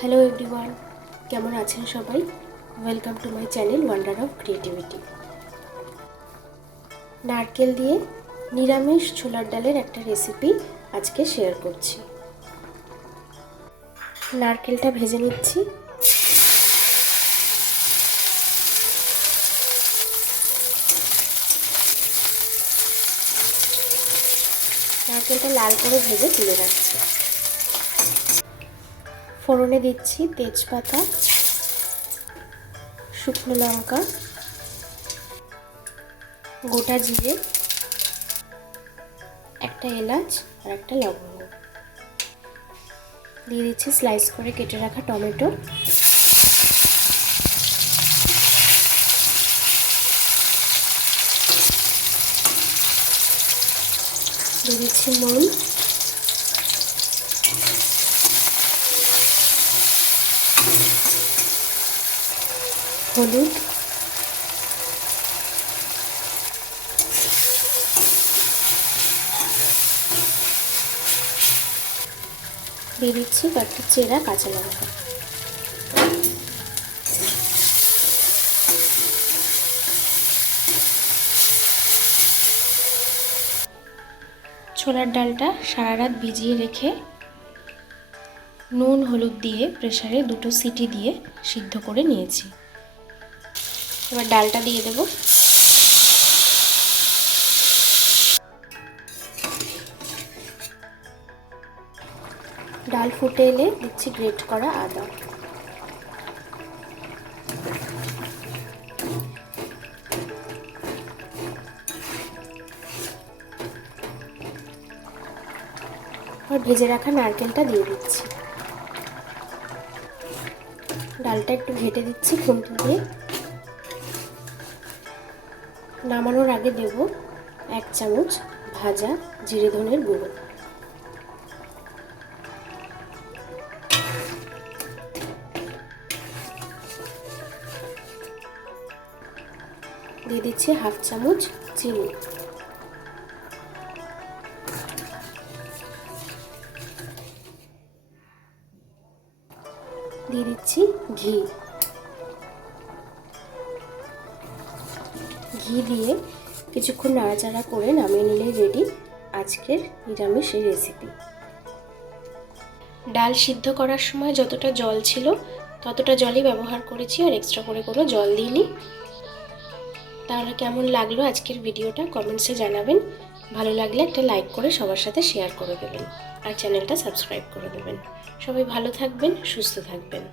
Hello everyone, কেমন আছেন সবাই? Welcome to my channel wonder of creativity. নারকেল দিয়ে নিরামিষ ছোলার ডালের একটা রেসিপি আজকে শেয়ার করছি। নারকেলটা ভেজে নিচ্ছি। নারকেলটা লাল করে ভেজে তুলে রাখছি। ফোড়নে দিচ্ছি তেজপাতা, শুকনো লঙ্কা, গোটা জিরে, একটা এলাচ আর একটা লবঙ্গ। দিয়ে দিচ্ছি স্লাইস করে কেটে রাখা টমেটো, দিয়ে দিচ্ছি নুন, হলুদ, দিয়ে দিচ্ছি কয়েকটা চেরা কাঁচা লঙ্কা। ছোলার ডালটা সারা রাত ভিজিয়ে রেখে নুন হলুদ দিয়ে প্রেসারে 2 সিটি দিয়ে সিদ্ধ করে নিয়েছি। এবার ডালটা দিয়ে দেব। ডাল ফুটে এলে দিচ্ছি গ্রেট করা আদা। আর ভেজে রাখা নারকেলটা দিয়ে দিচ্ছি। ডালটা একটু ঘেটে দিচ্ছি খুন্তি দিয়ে। নামানোর আগে দেব 1 চামচ ভাজা জিরে ধনের গুঁড়ো। দিয়ে দিচ্ছি 1/2 চামচ চিনি। দিয়ে দিচ্ছি ঘি। ঘি দিয়ে কিছুক্ষণ নাড়াচাড়া করে নামিয়ে নিলেই রেডি আজকের নিরামিষ এই রেসিপি। ডাল সিদ্ধ করার সময় যতটা জল ছিল ততটা জলই ব্যবহার করেছি, আর এক্সট্রা করে কোনো জল দিইনি। তাহলে কেমন লাগলো আজকের ভিডিওটা কমেন্টসে জানাবেন। ভালো লাগলে একটা লাইক করে সবার সাথে শেয়ার করে দেবেন, আর চ্যানেলটা সাবস্ক্রাইব করে দেবেন। সবাই ভালো থাকবেন, সুস্থ থাকবেন।